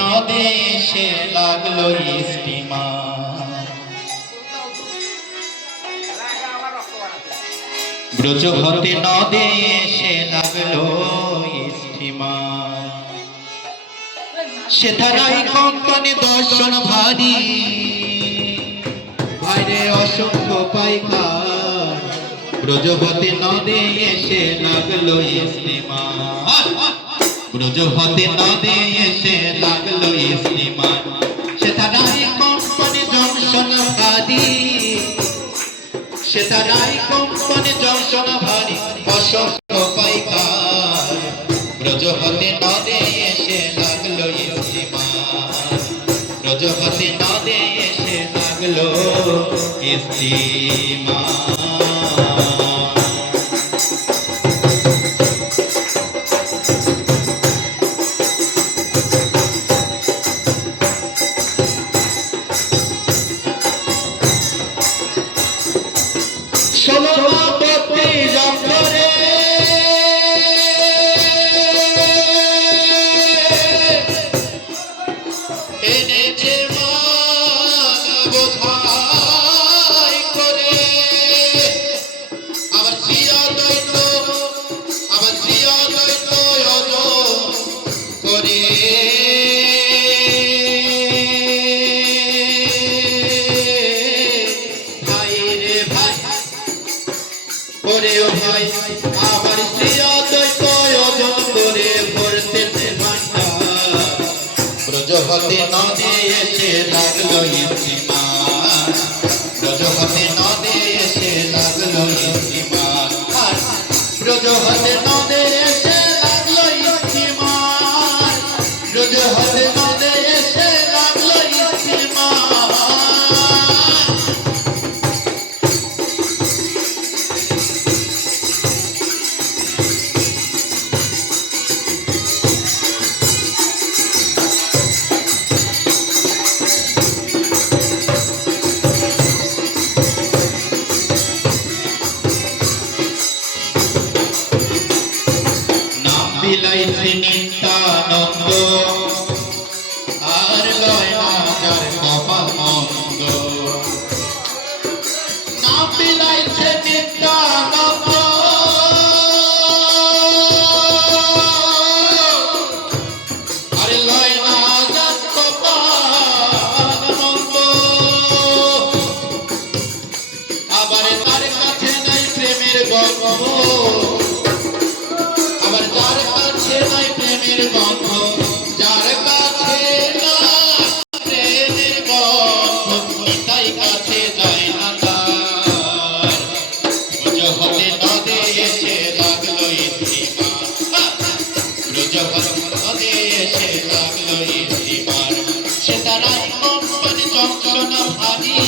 নদে এসে লাগলো স্টিমার। ব্রজবতী নদে এসে লাগলো স্টিমার। সেথারাই কঙ্কনে দর্শন ভারী, বাইরে অসংখ্য পাইকার। ব্রজবতী নদে এসে লাগলো স্টিমার। ব্রজবতী নদে এসে লাগলো স্টিমার। সেথারাই কঙ্কনে দর্শন ভারী, সেথারাই কঙ্কনে দর্শন ভারী, অসংখ্য পাইকার। ব্রজবতী নদে এসে লাগলো স্টিমার। ব্রজবতী নদে এসে লাগলো স্টিমার। সমাপতি জঙ্গলে এনেছে মালা বোঝাই করে। আবার শ্রিয় দৈত, আবার শ্রিয় দৈত করে। ভাই রে ভাই ওরে ভাই, আবার শ্রিয় দৈত ওজন করে ভরতেছে ভান্ডার। ব্রজবতী নদে এসে লাগলো স্টিমার। ব্রজবতী নদে এসে লাগলো স্টিমার। ব্রজবতী নদে এসে লাগলো স্টিমার। ব্রজবতী নদে এসে লাগলো স্টিমার। বিলাইছে নিত্যানন্দ, আর লয় না যার কপাল মন্দ। নাম বিলাইছে নিত্যানন্দ, আর লয় না যার কপাল মন্দ। আবার তার কাছে নাই প্রেমের গল্প, আবার যার কাছে নাই প্রেমের গন্ধ, যার কাছে নাই প্রেমের গন্ধ, নিতাই কাছে যায় না তার। ব্রজবতী নদে এসে লাগলো স্টিমার। ব্রজবতী নদে এসে লাগলো স্টিমার। সেতারাই কঙ্কনে দর্শন ভারী,